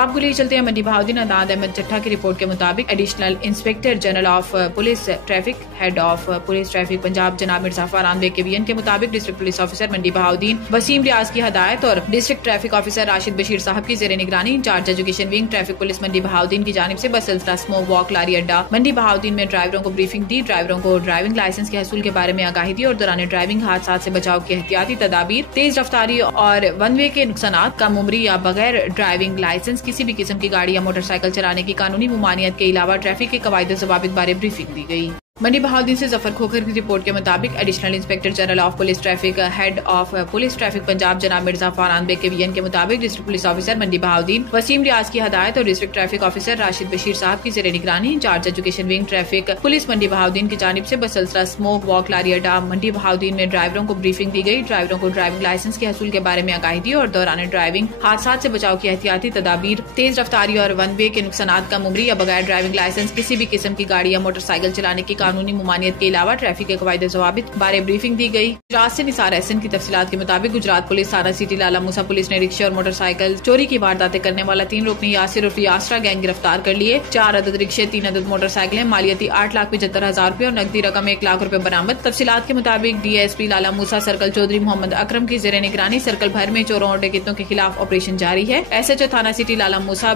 آپ کو لیے چلتے ہیں منڈی بہاؤدین عدنان احمد چٹھا کی رپورٹ کے مطابق additional inspector general of police traffic head of police traffic Punjab جناب مرزا فرحان بیگ کے بیان کے مطابق ڈسٹرکٹ پولیس آفیسر منڈی بہاؤدین وسیم ریاض کی ہدایت اور district traffic officer Rashid Bashir صاحب کی زیر نگرانی incharge education wing traffic police Mandi Bahauddin کی جانب سے بسلسلہ اسموک واک لاری اڈا منڈی بہاؤدین میں ڈرائیوروں کو بریفنگ دی، ڈرائیوروں کو ڈرائیونگ لائسنس کے حصول کے بارے میں آگاہی دی اور دوران ڈرائیونگ حادثات سے بچاؤ کی احتیاطی تدابیر، تیز رفتاری اور ون وے کے نقصانات، کم عمری یا بغیر ڈرائیونگ لائسنس کسی بھی قسم کی گاڑی یا موٹر سائیکل چلانے کی قانونی ممانعت کے علاوہ ٹریفک کے قواعد و ضوابط بارے بریفنگ دی گئی۔ منڈی بہاؤدین سے ظفر کھوکھر کی رپورٹ کے مطابق additional inspector general of police traffic head of police traffic Punjab جناب مرزا فرحان بیگ کے بیان کے مطابق ڈسٹرکٹ پولیس آفیسر منڈی بہاؤدین وسیم ریاض کی ہدایت اور district traffic officer Rashid Bashir صاحب کی زیر نگرانی incharge education wing traffic police Mandi Bahauddin کی جانب سے بسلسلہ اسموک واک لاری اڈا منڈی بہاؤدین میں ڈرائیوروں کو بریفنگ دی گئی، ڈرائیوروں کو ڈرائیونگ لائسنس کے حصول کے بارے میں آگاہی دی اور دوران ڈرائیونگ حادثات سے بچاؤ کی احتیاطی تدابیر، تیز رفتاری اور ون وے کے نقصانات، کم عمری یا بغیر ڈرائیونگ لائسنس کسی بھی قسم کی گاڑی یا موٹر سائیکل چلانے کی قانونی ممانعت کے علاوہ ٹریفک کے قواعد و ضوابط بارے بریفنگ دی گئی۔ گجرات سے نثار احسن کی تفصیلات کے مطابق گجرات پولیس تھانہ سٹی لالا موسیٰ پولیس نے رکشے اور موٹر سائیکل چوری کی وارداتیں کرنے والا 3 رکنی یاسر عرف یاسرا گینگ گرفتار کر لیے، 4 عدد رکشے، 3 عدد موٹر سائیکلیں، مالیتی 8,75,000 روپے اور نقدی رقم 1 لاکھ روپے برآمد۔ تفصیلات کے مطابق ڈی ایس پی لالا موسیٰ سرکل چودھری محمد اکرم کی زیر نگرانی سرکل بھر میں چوروں اور ڈکیتوں کے خلاف آپریشن جاری ہے۔ ایس ایچ او تھانہ city Lala Musa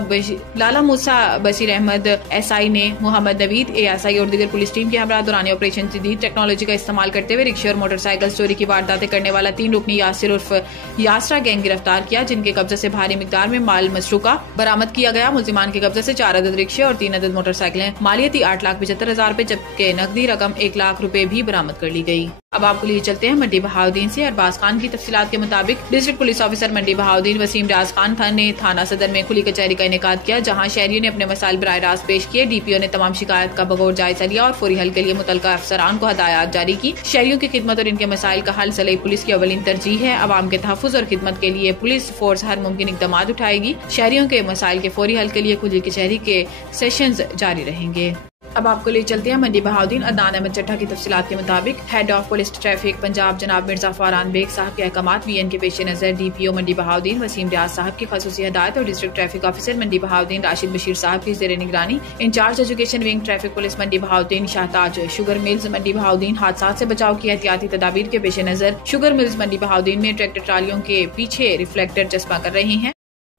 Bashir Ahmed S I نے محمد نوید اے ایس آئی اور دیگر پولیس ٹیم کے ہمراہ دوران آپریشن جدید ٹیکنالوجی کا استعمال کرتے ہوئے رکشے اور موٹر سائیکل چوری کی وارداتیں کرنے والا 3 رکنی یاسر عرف یاسرا گینگ گرفتار کیا، جن کے قبضے سے بھاری مقدار میں مال مسروقہ برآمد کیا گیا۔ ملزمان کے قبضے سے 4 عدد رکشے اور 3 عدد موٹر سائیکلیں، مالیتی 8,75,000 روپے جبکہ نقدی رقم 1 لاکھ روپے بھی برآمد کر لی گئی۔ اب آپ کو لیے چلتے ہیں منڈی بہاؤدین سے ارباز خان کی تفصیلات کے مطابق ڈسٹرکٹ پولیس آفیسر منڈی بہاؤدین وسیم ریاض خان نے تھانہ صدر میں کھلی کچہری کا انعقاد کیا، جہاں شہریوں نے اپنے مسائل براہ راست پیش کیے۔ ڈی پی او نے تمام شکایات کا بغور جائزہ لیا اور فوری حل کے لیے متعلقہ افسران کو ہدایات جاری کی۔ شہریوں کی خدمت اور ان کے مسائل کا حل صلاحی پولیس کی اولین ترجیح ہے۔ عوام کے تحفظ اور خدمت کے لیے پولیس فورس ہر ممکن اقدامات اٹھائے گی۔ شہریوں کے مسائل کے فوری حل کے لیے کھلی کچہری کے سیشنز جاری رہیں گے۔ اب آپ کو لے چلتے ہیں منڈی بہاؤدین عدنان احمد چٹھا کی تفصیلات کے مطابق head of police traffic Punjab جناب مرزا فرحان بیگ صاحب کے احکامات وی این کے پیش نظر ڈی پی او منڈی بہاؤدین وسیم ریاض صاحب کی خصوصی ہدایت اور ڈسٹرکٹ ٹریفک آفیسر منڈی بہاؤدین راشد بشیر صاحب کی زیر نگرانی incharge education wing traffic police Mandi Bahauddin شاہتاج sugar mills منڈی بہاؤدین حادثات سے بچاؤ کی احتیاطی تدابیر کے پیش نظر شوگر ملز منڈی بہاؤدین میں ٹریکٹر ٹرالیوں کے پیچھے ریفلیکٹر چسپاں کر رہی ہیں۔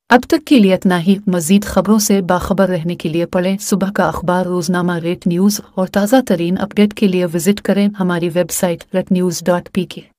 اب تک کے لیے اتنا ہی۔ مزید خبروں سے باخبر رہنے کے لیے پڑھیں صبح کا اخبار، روزنامہ ریٹ نیوز اور تازہ ترین اپڈیٹ کے لیے وزٹ کریں ہماری ویب سائٹ retnews.pk۔